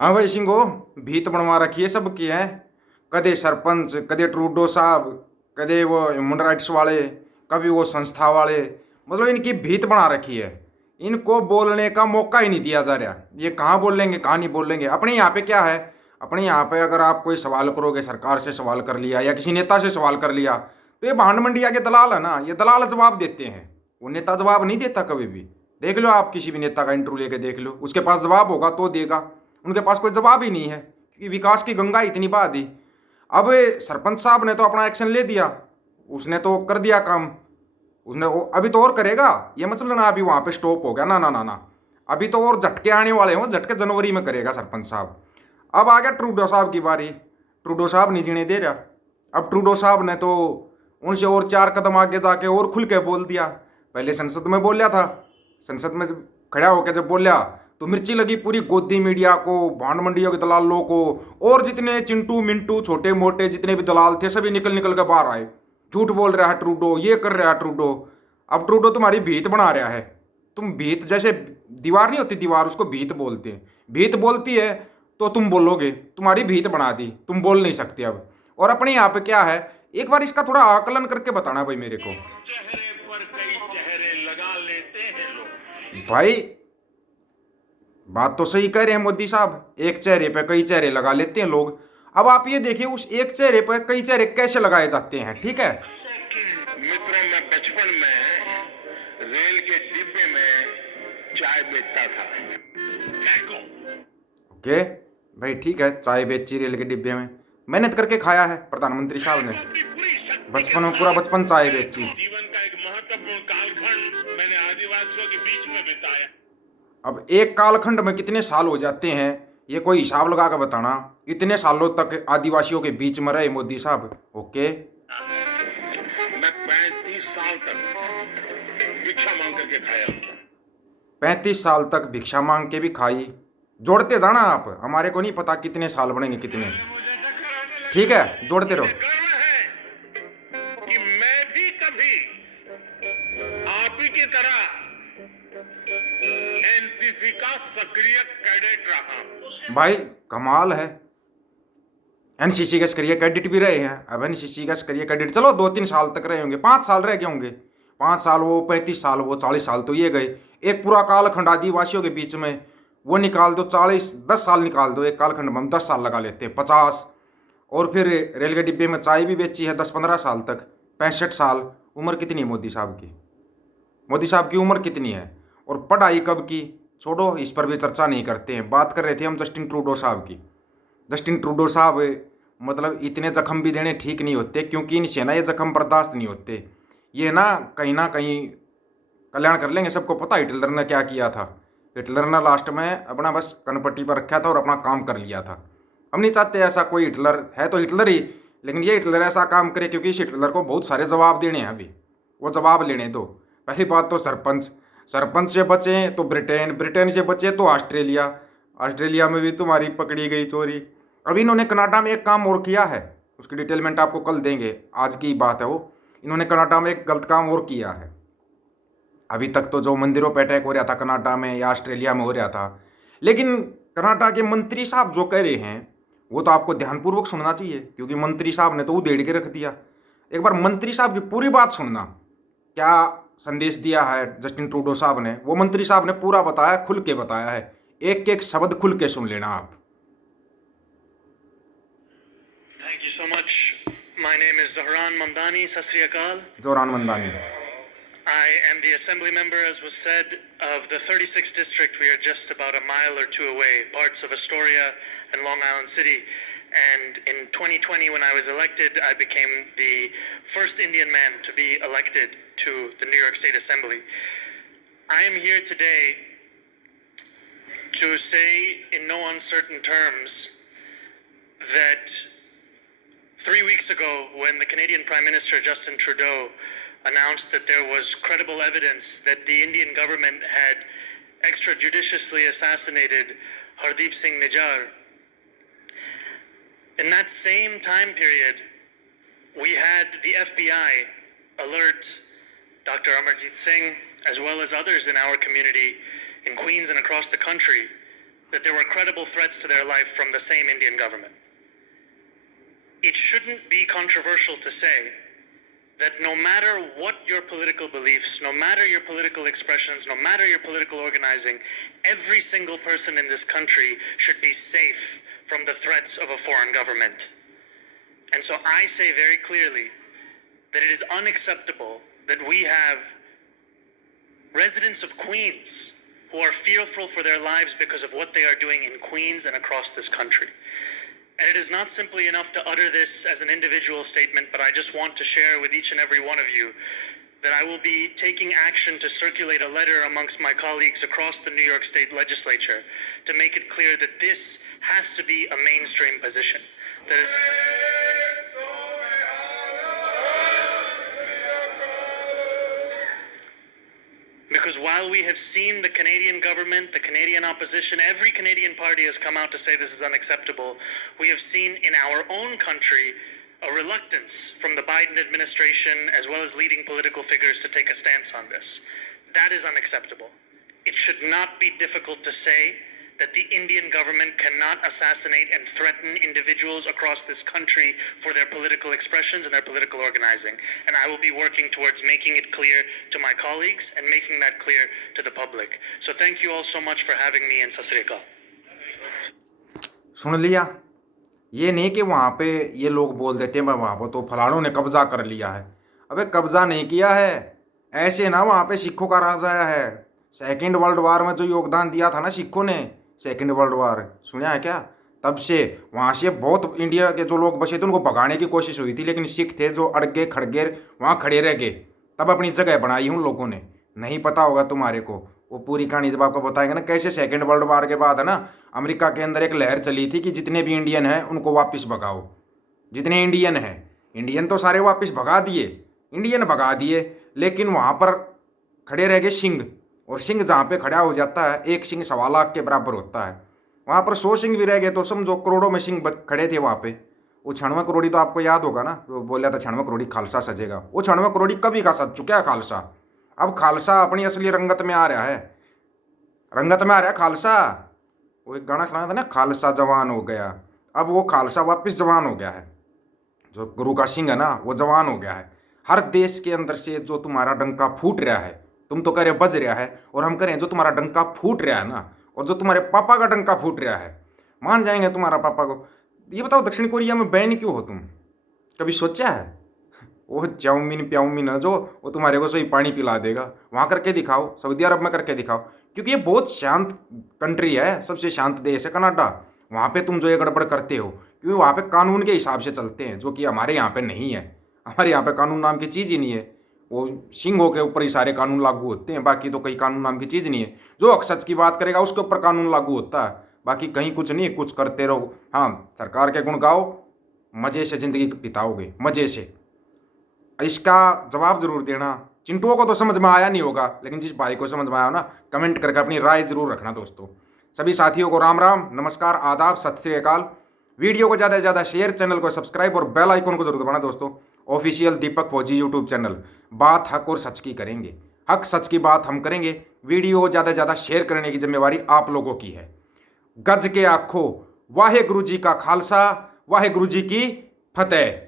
हाँ भाई सिंगो, भीत बनवा रखी है सबकी है। कदे सरपंच, कदे ट्रूडो साहब, कदे वो ह्यूमन राइट्स वाले, कभी वो संस्था वाले। मतलब इनकी भीत बना रखी है। इनको बोलने का मौका ही नहीं दिया जा रहा। ये कहाँ बोल लेंगे कहाँ नहीं बोल लेंगे। अपने यहाँ पे क्या है, अपने यहाँ पे अगर आप कोई सवाल करोगे, सरकार से सवाल कर लिया या किसी नेता से सवाल कर लिया, तो ये भांड मंडिया के दलाल है ना, ये दलाल जवाब देते हैं। वो नेता जवाब नहीं देता कभी भी। देख लो, आप किसी भी नेता का इंटरव्यू लेके देख लो, उसके पास जवाब होगा तो देगा। उनके पास कोई जवाब ही नहीं है, क्योंकि विकास की गंगा इतनी बहा दी। अब सरपंच साहब ने तो अपना एक्शन ले दिया, उसने तो कर दिया काम। उसने वो अभी तो और करेगा। ये मतलब ना अभी वहां पे स्टॉप हो गया, ना ना ना ना। अभी तो और झटके आने वाले हों, झटके जनवरी में करेगा सरपंच साहब। अब आ गया ट्रूडो साहब की बारी। ट्रूडो साहब नहीं जीने दे रहा। अब ट्रूडो साहब ने तो उनसे और 4 कदम आगे जाके और खुल के बोल दिया। पहले संसद में बोल लिया था। संसद में खड़ा होकर जब बोलिया, तो मिर्ची लगी पूरी गोदी मीडिया को, भांड मंडियों के दलालों को। और जितने चिंटू मिंटू छोटे मोटे जितने भी दलाल थे, सभी निकल निकल के बाहर आए। झूठ बोल रहा है ट्रूडो, ये कर रहा है ट्रूडो। अब ट्रूडो तुम्हारी भीत बना रहा है। तुम भीत जैसे, दीवार नहीं होती दीवार, उसको भीत बोलते हैं। भीत बोलती है तो तुम बोलोगे, तुम्हारी भीत बना दी, तुम बोल नहीं सकते अब। और अपने यहाँ पे क्या है, एक बार इसका थोड़ा आकलन करके बताना भाई मेरे को। चेहरे पर कई चेहरे लगा लेते हैं लोग। भाई बात तो सही कह रहे हैं मोदी साहब, एक चेहरे पे कई चेहरे लगा लेते हैं लोग। अब आप ये देखिए, उस एक चेहरे पे कई चेहरे कैसे लगाए जाते हैं, ठीक है। मित्रों, मैं बचपन में रेल के डिब्बे में चाय बेचता था। फेंको। ओके भाई, ठीक है, चाय बेची रेल के डिब्बे में, मेहनत करके खाया है प्रधानमंत्री साहब ने। अपनी पूरी शक्ति के बचपन में पूरा साथ बचपन चाय मेरे बेची। जीवन का एक महत्वपूर्ण कालखंड मैंने आदिवासियों के बीच में बिताया। अब एक कालखंड में कितने साल हो जाते हैं, ये कोई हिसाब लगा कर बताना। इतने सालों तक आदिवासियों के बीच में रहे मोदी साहब। ओके। मैं 35 साल तक भिक्षा मांग करके खाया। 35 साल तक भिक्षा मांग के भी खाई। जोड़ते जाना आप, हमारे को नहीं पता कितने साल बनेंगे कितने। मुझे चक्कर आने ठीक लगे। है, जोड़ते रहो। मुझे गर्व है कि मैं भी कभी आप ही की तरह एनसीसी का सक्रिय कैडेट रहा। भाई कमाल है। एनसीसी का सक्रिय कैडेट भी रहे हैं। अब एनसीसी का सक्रिय कैडेट चलो 2-3 साल तक रहे होंगे, 5 साल रह गए होंगे। 5 साल वो, 35 साल वो, 40 साल तो ये गए। एक पूरा कालखंड आदिवासियों के बीच में वो निकाल दो, 40-10 साल निकाल दो। एक कालखंड में हम 10 साल लगा लेते हैं, 50। और फिर रेल के डिब्बे में चाय भी बेची है 10-15 साल तक, 65 साल। उम्र कितनी है मोदी साहब की? मोदी साहब की उम्र कितनी है? और पढ़ाई कब की? छोड़ो, इस पर भी चर्चा नहीं करते हैं। बात कर रहे थे हम जस्टिन ट्रूडो साहब की। जस्टिन ट्रूडो साहब, मतलब इतने जख्म भी देने ठीक नहीं होते, क्योंकि इनसे ना ये जख्म बर्दाश्त नहीं होते। ये ना कहीं कल्याण कर लेंगे। सबको पता हिटलर ने क्या किया था। हिटलर ने लास्ट में अपना बस कनपट्टी पर रखा था और अपना काम कर लिया था। हम नहीं चाहते ऐसा कोई, हिटलर है तो हिटलर ही, लेकिन ये हिटलर ऐसा काम करे, क्योंकि इस हिटलर को बहुत सारे जवाब देने हैं अभी। वो जवाब लेने दो। पहली बात तो सरपंच, सरपंच से बचे तो ब्रिटेन, ब्रिटेन से बचे तो ऑस्ट्रेलिया, ऑस्ट्रेलिया में भी तुम्हारी पकड़ी गई चोरी। अभी इन्होंने कनाडा में एक काम और किया है, उसकी डिटेलमेंट आपको कल देंगे, आज की बात है वो। इन्होंने कनाडा में एक गलत काम और किया है। अभी तक तो जो मंदिरों पर अटैक हो रहा था कनाडा में या ऑस्ट्रेलिया में हो रहा था, लेकिन कनाडा के मंत्री साहब जो कह रहे हैं वो तो आपको ध्यानपूर्वक सुनना चाहिए, क्योंकि मंत्री साहब ने तो उधेड़ के रख दिया। एक बार मंत्री साहब की पूरी बात सुनना, क्या संदेश दिया है जस्टिन ट्रूडो साहब ने। वो मंत्री साहब ने पूरा बताया, खुल के बताया है। एक एक शब्द खुल के सुन लेना आप। Thank you so much. My name is Zahran Mamdani. Sat Sri Akal. Zohran Mandani. I am the assembly member, as was said, of the 36th district. We are just about a mile or two away, parts of Astoria and Long Island City. And in 2020, when I was elected, I became the first Indian man to be elected to the New York State Assembly. I am here today to say in no uncertain terms that 3 weeks ago, when the Canadian Prime Minister Justin Trudeau announced that there was credible evidence that the Indian government had extrajudiciously assassinated Hardeep Singh Nijjar, in that same time period, we had the FBI alert Dr. Amarjit Singh, as well as others in our community in Queens and across the country, that there were credible threats to their life from the same Indian government. It shouldn't be controversial to say that no matter what your political beliefs, no matter your political expressions, no matter your political organizing, every single person in this country should be safe from the threats of a foreign government. And so I say very clearly that it is unacceptable that we have residents of Queens who are fearful for their lives because of what they are doing in Queens and across this country. And it is not simply enough to utter this as an individual statement, but I just want to share with each and every one of you that I will be taking action to circulate a letter amongst my colleagues across the New York State Legislature to make it clear that this has to be a mainstream position. That is, because while we have seen the Canadian government, the Canadian opposition, every Canadian party has come out to say this is unacceptable, we have seen in our own country a reluctance from the Biden administration as well as leading political figures to take a stance on this. That is unacceptable. It should not be difficult to say that the Indian government cannot assassinate and threaten individuals across this country for their political expressions and their political organizing. And I will be working towards making it clear to my colleagues and making that clear to the public. So thank you all so much for having me, and Sat Sri Akal. सुन लिया। ये नहीं कि वहाँ पे ये लोग बोल देते हैं वहाँ पर तो फलानों ने कब्जा कर लिया है। अबे कब्जा नहीं किया है, ऐसे ना वहाँ पे सिखों का राज आया है। सेकेंड वर्ल्ड वार में जो योगदान दिया था ना सिखों ने, सेकेंड वर्ल्ड वार सुना है क्या, तब से वहाँ से बहुत इंडिया के जो लोग बचे थे उनको भगाने की कोशिश हुई थी, लेकिन सिख थे जो अड़गे खड़गे वहाँ खड़े रह गए, तब अपनी जगह बनाई उन लोगों ने। नहीं पता होगा तुम्हारे को, वो पूरी कहानी जब आपको बताएंगे ना कैसे सेकेंड वर्ल्ड वार के बाद है ना अमेरिका के अंदर एक लहर चली थी कि जितने भी इंडियन हैं उनको वापस भगाओ। जितने इंडियन हैं, इंडियन तो सारे वापस भगा दिए, इंडियन भगा दिए, लेकिन वहाँ पर खड़े रह गए सिंह। और सिंह जहाँ पे खड़ा हो जाता है, एक सिंह 1.25 लाख के बराबर होता है, वहाँ पर 100 सिंह भी रह गए तो समझो करोड़ों में सिंह खड़े थे वहाँ पे। वो 96 करोड़ी तो आपको याद होगा ना, वो बोला था 96 करोड़ी खालसा सजेगा। वो 96 करोड़ी कभी का सज चुका है खालसा। अब खालसा अपनी असली रंगत में आ रहा है, रंगत में आ रहा है खालसा। वो एक गाना सुना था ना, खालसा जवान हो गया। अब वो खालसा वापस जवान हो गया है, जो गुरु का सिंह है ना वो जवान हो गया है। हर देश के अंदर से जो तुम्हारा डंका फूट रहा है, तुम तो कह रहे बज रहा है, और हम कह रहे हैं जो तुम्हारा डंका फूट रहा है ना, और जो तुम्हारे पापा का डंका फूट रहा है, मान जाएंगे तुम्हारा पापा को। ये बताओ दक्षिण कोरिया में बैन क्यों हो तुम, कभी सोचा है? वो चाउमीन प्याउमीन है जो वो तुम्हारे को सही पानी पिला देगा। वहाँ करके दिखाओ, सऊदी अरब में करके दिखाओ, क्योंकि ये बहुत शांत कंट्री है, सबसे शांत देश है कनाडा। वहाँ पे तुम जो ये गड़बड़ करते हो, क्योंकि वहाँ पे कानून के हिसाब से चलते हैं, जो कि हमारे यहाँ पे नहीं है। हमारे यहाँ पे कानून नाम की चीज़ ही नहीं है। वो सिंहों के ऊपर ही सारे कानून लागू होते हैं, बाकी तो कहीं कानून नाम की चीज़ नहीं है। जो हक सच की बात करेगा उसके ऊपर कानून लागू होता है, बाकी कहीं कुछ नहीं, कुछ करते रहो। हाँ, सरकार के गुण गाओ, मज़े से ज़िंदगी बिताओगे, मज़े से। इसका जवाब जरूर देना। चिंटुओं को तो समझ में आया नहीं होगा, लेकिन जिस भाई को समझ में आया ना, कमेंट करके अपनी राय जरूर रखना दोस्तों। सभी साथियों को राम राम, नमस्कार, आदाब, सत श्री अकाल। वीडियो को ज़्यादा से ज़्यादा शेयर, चैनल को सब्सक्राइब और बेल आइकन को जरूर दबाना दोस्तों। ऑफिशियल दीपक फौजी यूट्यूब चैनल, बात हक और सच की करेंगे, हक सच की बात हम करेंगे। वीडियो को ज़्यादा से ज़्यादा शेयर करने की जिम्मेवारी आप लोगों की है। गज के आखो वाहे गुरु जी का खालसा, वाहे गुरु जी की फतेह।